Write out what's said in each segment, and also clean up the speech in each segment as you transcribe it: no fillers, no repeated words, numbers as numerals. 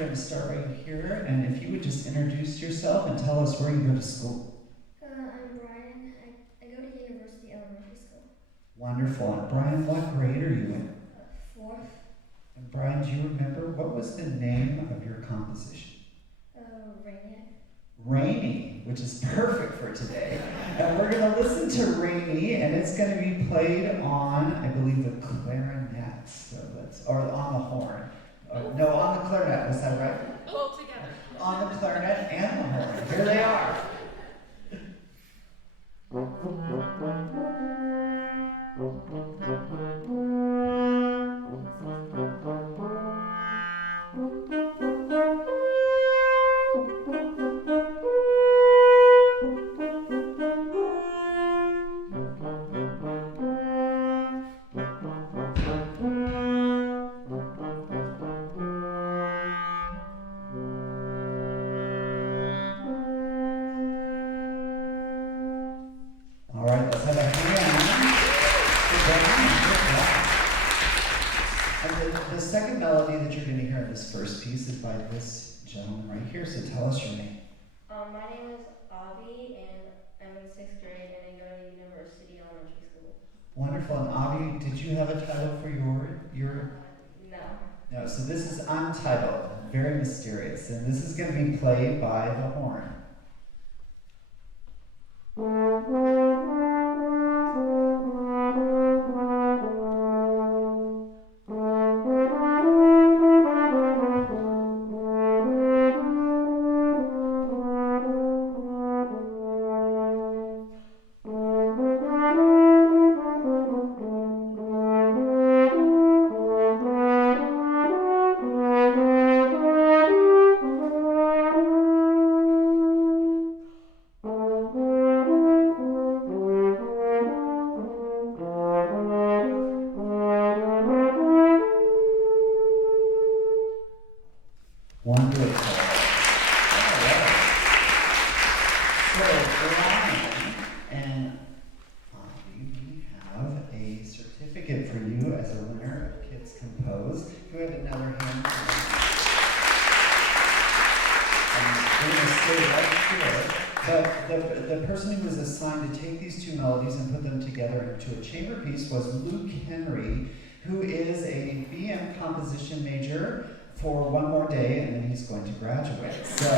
going to start right here, and if you would just introduce yourself and tell us where you go to school. I'm Bryan. I go to University Elementary School. Wonderful. And Bryan, what grade are you in? Fourth. And Bryan, do you remember what was the name of your composition? Renae, which is perfect for today. And we're going to listen to Renae, and it's going to be played on, I believe, the clarinet. So or on the horn. No, on the clarinet. Was that right? Both together. On the clarinet and the horn. Here they are. This first piece is by this gentleman right here, so tell us your name. My name is Avi, and I'm in 6th grade, and I go to University Elementary School. Wonderful. And Avi, did you have a title for your? No. No, so this is Untitled, very mysterious, and this is going to be played by the horn. Who is a BM composition major for one more day, and then he's going to graduate. So, I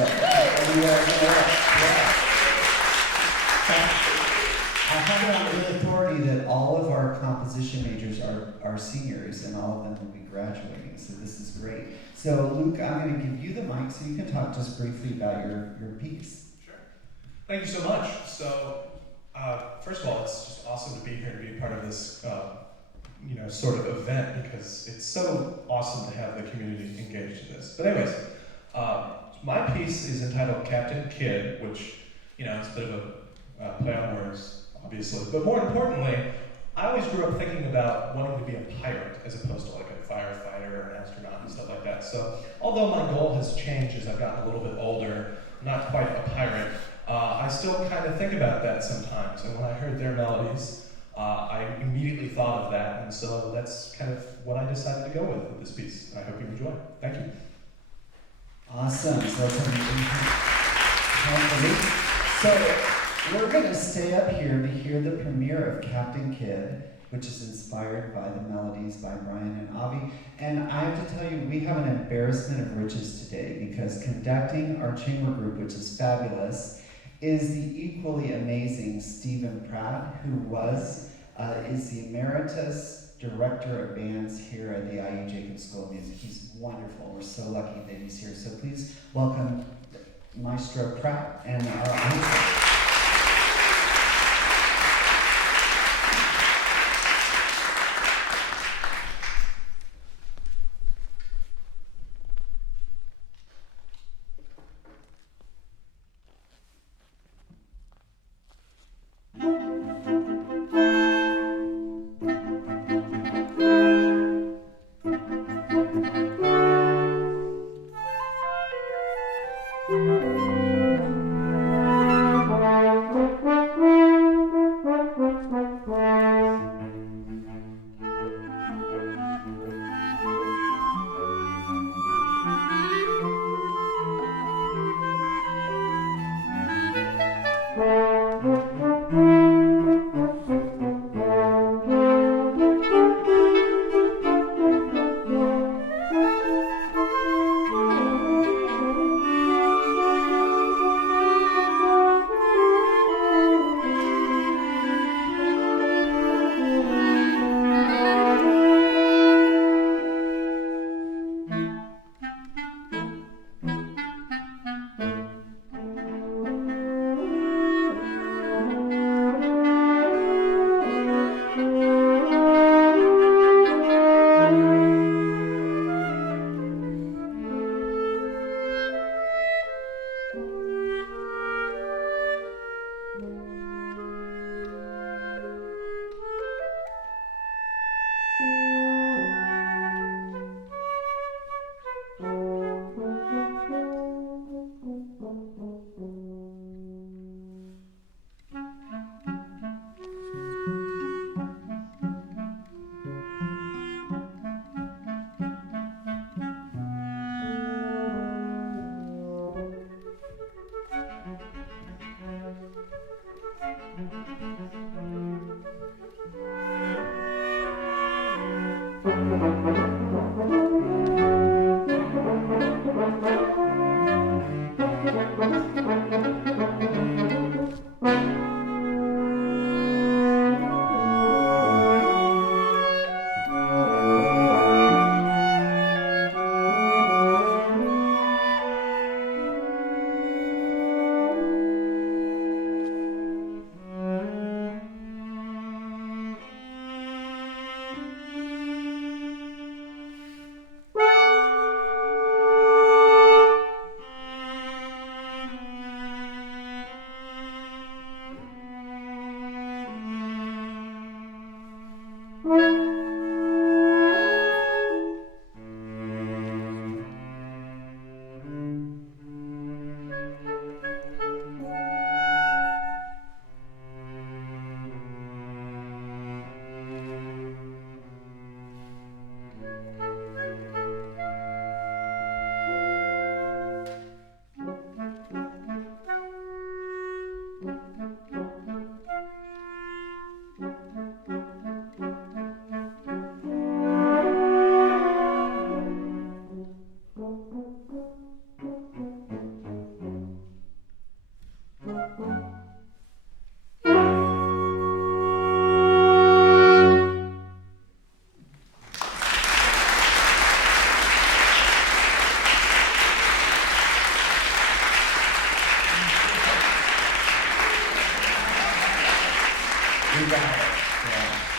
have it on good authority that all of our composition majors are seniors, and all of them will be graduating. So this is great. So Luke, I'm going to give you the mic so you can talk just briefly about your piece. Sure. Thank you so much. So, first of all, it's just awesome to be here and be a part of this sort of event, because it's so awesome to have the community engaged in this. But anyways, my piece is entitled Captain Kidd, which, it's a bit of a play on words, obviously. But more importantly, I always grew up thinking about wanting to be a pirate as opposed to like a firefighter or an astronaut and stuff like that. So although my goal has changed as I've gotten a little bit older, not quite a pirate, I still kind of think about that sometimes. And when I heard their melodies, I immediately thought of that, and so that's kind of what I decided to go with this piece, and I hope you enjoy. Thank you. Awesome. So we're going to stay up here to hear the premiere of Captain Kidd, which is inspired by the melodies by Bryan and Avi. And I have to tell you, we have an embarrassment of riches today, because conducting our chamber group, which is fabulous, is the equally amazing Stephen Pratt, who is the emeritus director of bands here at the IU Jacobs School of Music. He's wonderful. We're so lucky that he's here. So please welcome Maestro Pratt and our You got it. Yeah.